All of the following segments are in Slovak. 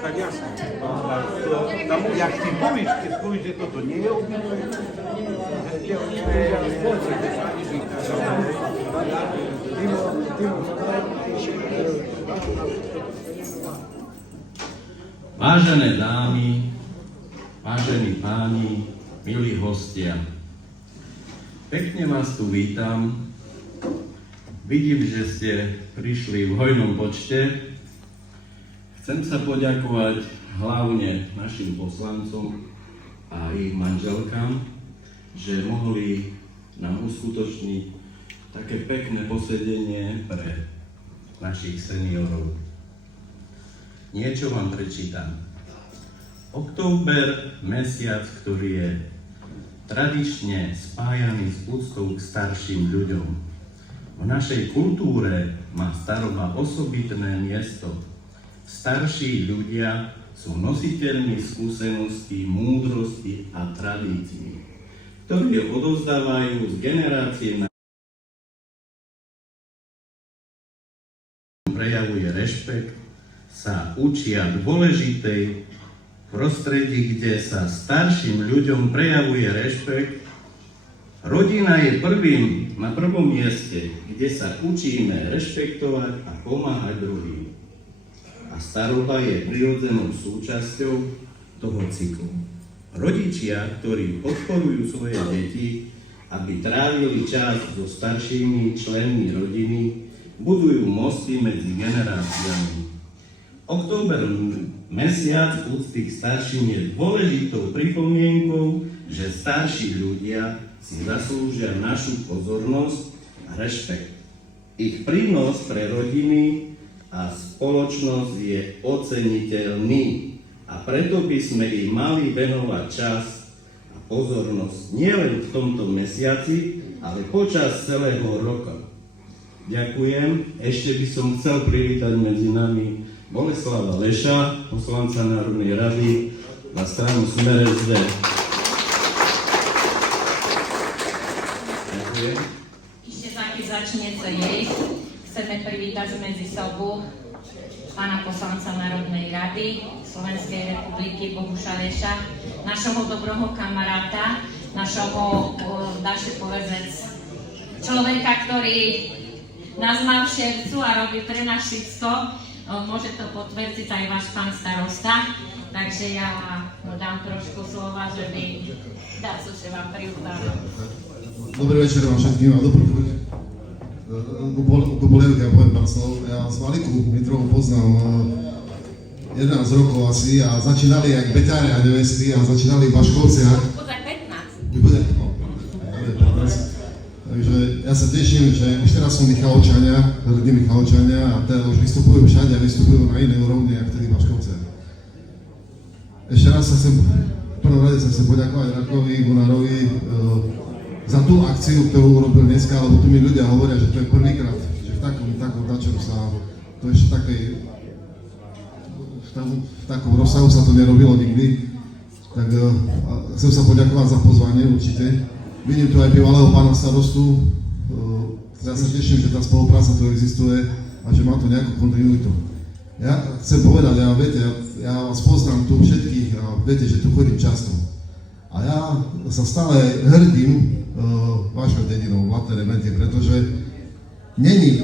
Tak jasne. Tam, jak ty powiesz, że to nie jest obmyślone, Vážené dámy, vážení páni, milí hostia, pekne vás tu vítam. Vidím, že ste prišli v hojnom počte. Chcem sa poďakovať hlavne našim poslancom a ich manželkám, že mohli nám uskutočniť také pekné posedenie pre našich seniorov. Niečo vám prečítam. Október, mesiac, ktorý je tradične spájaný s úctou k starším ľuďom. V našej kultúre má staroba osobitné miesto. Starší ľudia sú nositeľmi skúseností, múdrosti a tradícií, ktoré odovzdávajú z generácie na prejavuje rešpekt, sa učia dôležitej prostredí, kde sa starším ľuďom prejavuje rešpekt. Rodina je na prvom mieste, kde sa učíme rešpektovať a pomáhať druhým. A staroba je prirodzenou súčasťou toho cyklu. Rodičia, ktorí podporujú svoje deti, aby trávili čas so staršími členmi rodiny, budujú mosty medzi generáciami. Október, mesiac úcty k starším, je dôležitou pripomienkou, že starší ľudia si zaslúžia našu pozornosť a rešpekt. Ich prínos pre rodiny a spoločnosť je oceniteľný a preto by sme im mali venovať čas a pozornosť nielen v tomto mesiaci, ale počas celého roka. Ďakujem. Ešte by som chcel privítať medzi nami Boleslava Leša, poslanca Národnej rady za stranu Smer SD. Ďakujem. Ešte taky začnete jesť. Chceme privítať medzi sebou pána poslanca Národnej rady Slovenskej republiky Bohuša Leša, našeho dobrého kamaráta, našeho, dá sa povedať, človeka, ktorý nás má v šercu a robí pre nás všetko. Môže to potvrdiť aj váš pán starosta, takže ja mu dám trošku slova, že by dá sa, že vám priúdam. Dobrý večer vám všetkým a dobrý chuť. Gubolevke, ja poviem pár slov. Ja s Maliku Mitrovu poznám 11 rokov asi a začínali jak beťáre a nevesty a začínali v Baškovciach. Bude 15. Bude 15. Takže ja sa teším, že už teraz sú Michalovčania, hrdí Michalovčania a teda už vystupujú všade a vystupujú na inej úrovni, ako vtedy v Baškovciach. Ešte raz v prvom rade sa chcem poďakovať Radkovi Gunárovi za tú akciu, ktorú urobil dneska, lebo tu mi ľudia hovoria, že to je prvýkrát, že v takom dačom sa to ešte v takom rozsahu sa to nerobilo nikdy. Tak chcem sa poďakovať za pozvanie určite. Vidím tu aj bývalého pána starostu, ja sa teším, že tá spolupráca tu existuje a že má to nejakú kontinuitu. Ja chcem povedať, ja vás poznám tu všetkých a viete, že tu chodím často. A ja sa stále hrdím vašou dedinou, Mladé Rementy, pretože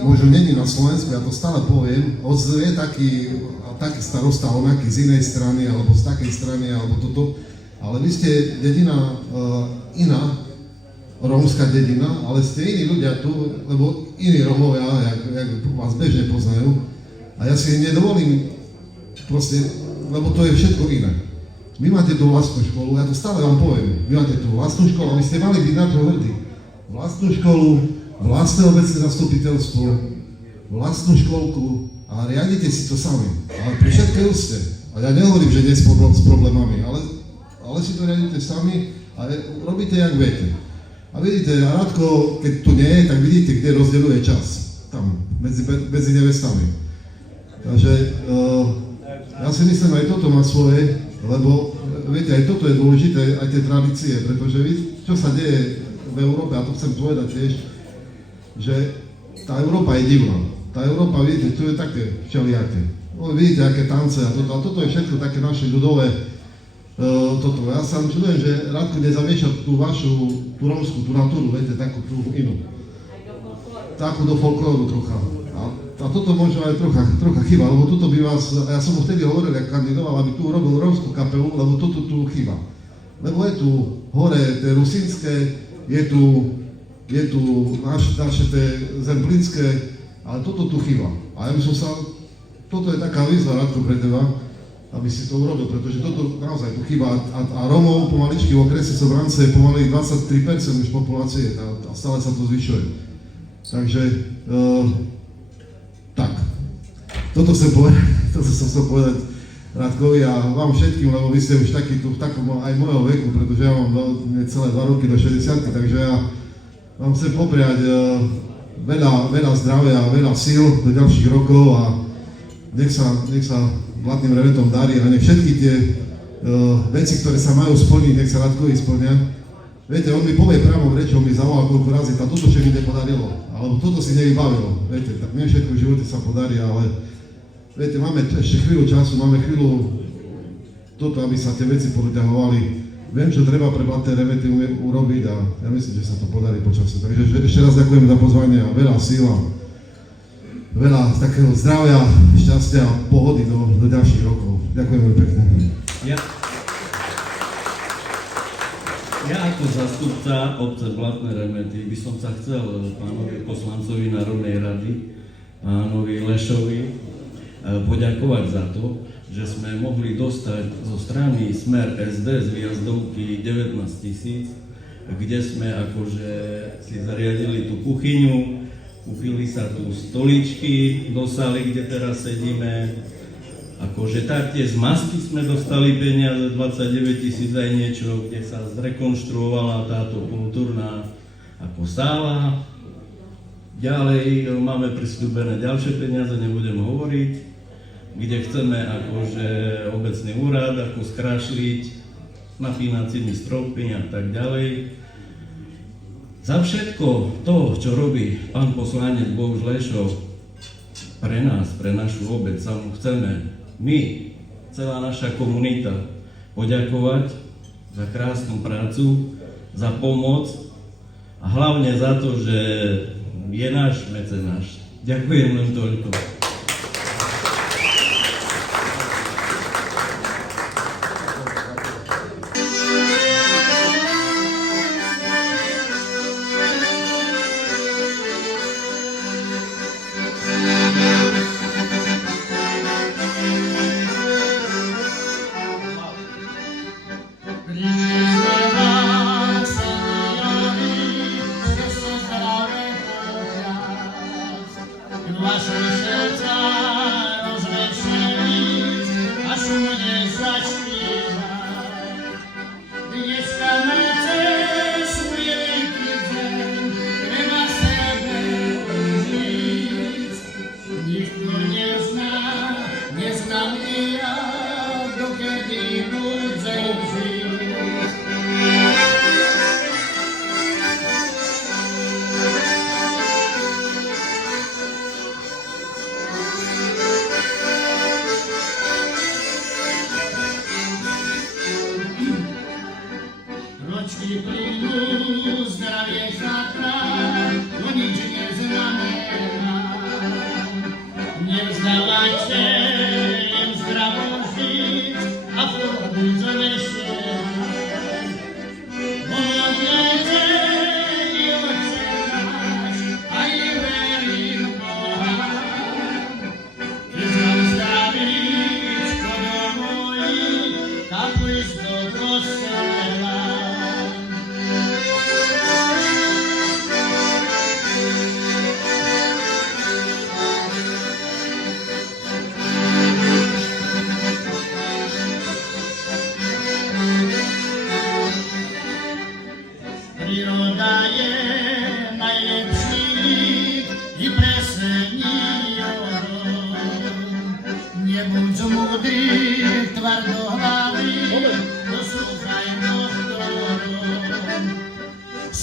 možno není na Slovensku, ja to stále poviem, je taký starosta onaký z inej strany, alebo z takej strany, alebo toto, ale vy ste dedina iná, rómska dedina, ale ste iní ľudia tu, lebo iní Rómovia, jak vás bežne poznajú. A ja si nedovolím proste, lebo to je všetko iné. Vy máte tú vlastnú školu, ja to stále vám poviem, vy máte tú vlastnú školu a vy ste mali byť na to hrdí. Vlastnú školu, vlastné obecné zastupiteľstvo, vlastnú školku a riadite si to sami. Ale pri všetkej úcte. A ja nehovorím, že nie s problémami, ale si to riadite sami a robíte, jak viete. A vidíte, Radko, keď tu nie je, tak vidíte, kde rozdeľuje čas. Tam, medzi nevestami. Takže ja si myslím, aj toto má svoje, lebo viete, aj toto je dôležité, aj tie tradície, pretože čo sa deje v Európe, a to chcem povedať tiež, že tá Európa je divná. Tá Európa, vidíte, tu je také všelijaké. No, vidíte, aké tance a toto je všetko také naše ľudové. Toto. Ja sa čudujem, že Radko nezamiešať tú vašu, tú rómskú, tú natúru, viete, takú tú inú. Takú do folklóru trocha. A toto možno aj trocha chýba, lebo tuto by vás, ja som mu vtedy hovoril, jak kandidoval, aby tu urobil rómskú kapelu, lebo toto tu chýba. Lebo je tu hore tie rusínske, je tu naše tie zemplínske, ale toto tu chýba. A ja by som sa, toto je taká výzva, Radko, pre teba, aby si to urobil, pretože toto naozaj tu chýba. A Rómov pomaličky v okrese Sobrance je pomaly 23% už populácie a stále sa to zvyšuje. Takže, tak. Toto som chcel povedať Radkovi a vám všetkým, lebo vy ste už takí tu v takom aj môjho veku, pretože ja mám celé 2 roky do 60, takže ja vám chcem popriať veľa zdravia a veľa síl do ďalších rokov a nech sa Blatným remetom darí a nech všetky tie veci, ktoré sa majú splniť, nech sa Radkovi splnia. Viete, on mi povie priamo v reči, on mi zavolá koľko razy, toto sa mi nepodarilo, alebo toto si nevybavilo. Viete, tak nie všetko v živote sa podarí, ale viete, máme ešte chvíľu času, máme chvíľu toto, aby sa tie veci povyťahovali. Viem, čo treba pre Blatné remety urobiť a ja myslím, že sa to podarí počasie. Takže ešte raz ďakujem za pozvanie a veľa síl a veľa takého zdravia, šťastia a pohody do ďalších rokov. Ďakujem veľmi pekne. Ja ako zastupca obce Blatné remety by som sa chcel pánovi poslancovi Národnej rady, pánovi Lešovi, poďakovať za to, že sme mohli dostať zo strany Smer SD z výjazdovky 19 000, kde sme akože si zariadili tú kuchyňu, kúpili sa tu stoličky do sály, kde teraz sedíme. Akože taktiež z masky sme dostali peniaze, 29 000 aj niečo, kde sa zrekonštruovala táto kultúrna ako sála. Ďalej máme prisľúbené ďalšie peniaze, nebudem hovoriť, kde chceme akože obecný úrad ako skrášliť napínacími stropy a tak ďalej. Za všetko to, čo robí pán poslanec Bohuš Lešov pre nás, pre našu obec, sa mu chceme my, celá naša komunita, poďakovať za krásnu prácu, za pomoc a hlavne za to, že je náš mecenáš. Ďakujem len toľko.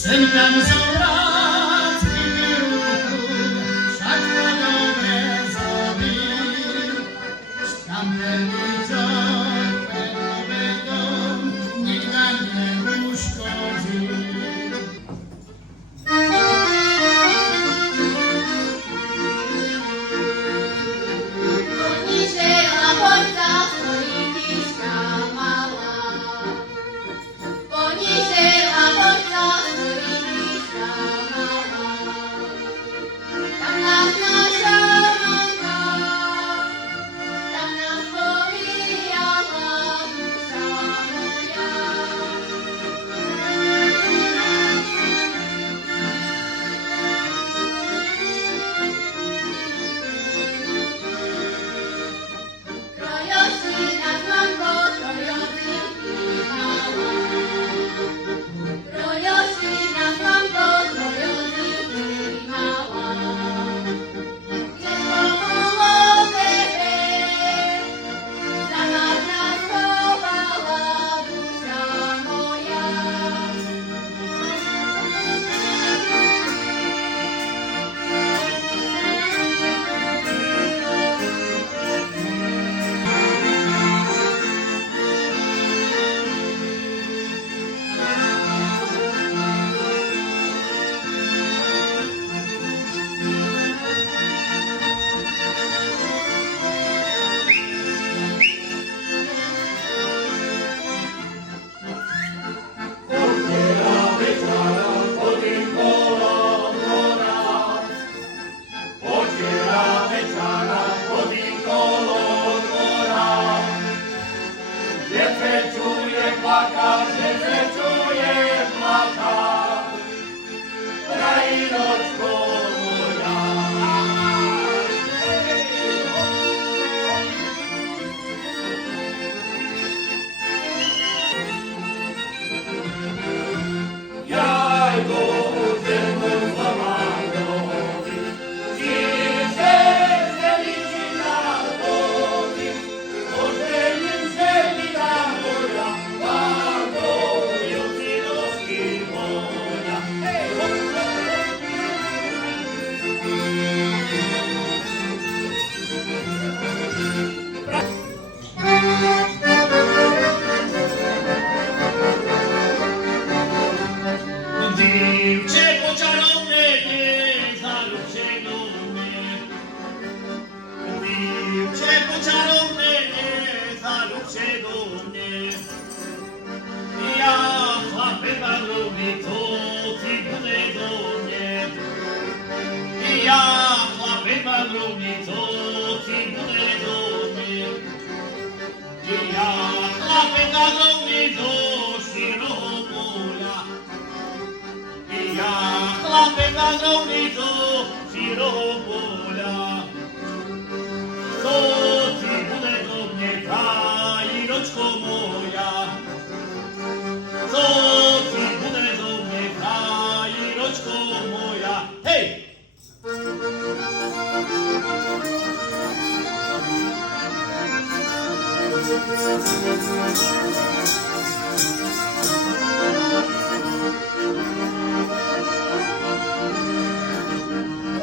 Sem tam som rád chytil ruku, však to dobre zrobil. Štamperný čok pred obetom nikda neuškodil. Ponižela borca stojí kyška malá. Ponižela borca stojí kyška malá. Tam nás naša mamka, tam nás povíjala duša moja. Trojosi nás mamko, trojosinky mala. Trojosi nás mamko, trojosinky mala. Keď bolo bebe, za nás chovala duša moja. Dievče počarovné, nezalúb się do mnie. Dievče počarovné, nezalúb się do mnie. Ja chlape bagrový, co ti bude do mnie. Ja chlape bagrový, co ti bude do mnie. Ja chlape bagrový do širého poľa. Ja chlape bagrový do širého poľa. Co ti bude do mne, krajínočko moja? Co ti bude do mne, krajínočko moja? Hej!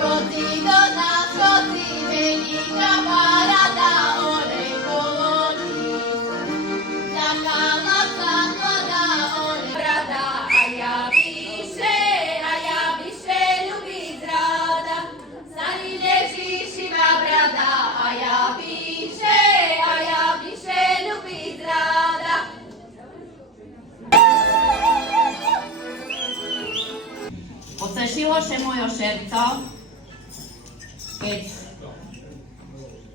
Chodzi do nas, chodzi veľká parada, olej kolodí. Zakala zaklada, olej brada, a ja byše ľubiť rada. Sani ležíš iba brada, a ja byše ľubiť rada. Pocešilo się moje serce, keď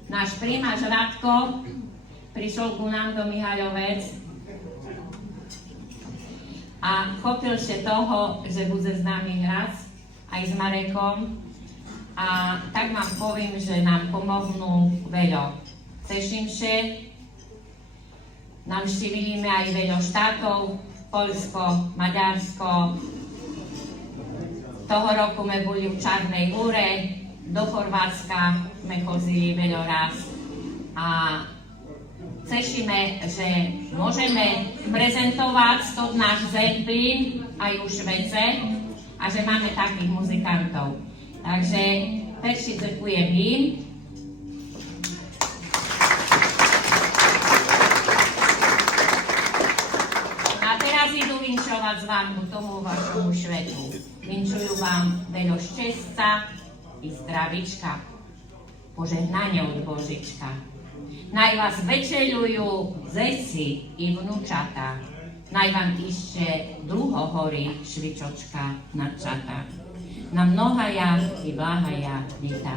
náš primáš Radko prišiel ku nám do Mihaľovec a chopil sa toho, že bude s nami hrať aj s Marekom a tak vám poviem, že nám pomohnú veľa. Teším sa, navštívime aj veľa štátov, Poľsko, Maďarsko. Toho roku sme boli v Čarnej Hore, do Chorvátska sme chodili veľa raz a cešíme, že môžeme prezentovať to náš Zemplín aj u Švece a že máme takých muzikantov. Takže perši ďakujem im. A teraz idú vinčovať z vám k tomu vašemu Švetu. Vinčujú vám veľa šťastia i zdravička. Požehnanie od Božička. Naj vás večeľujú zeci i vnúčata. Naj vám ešte dlho horí švičočka na čata. Na mnohaja i bláhaja lita.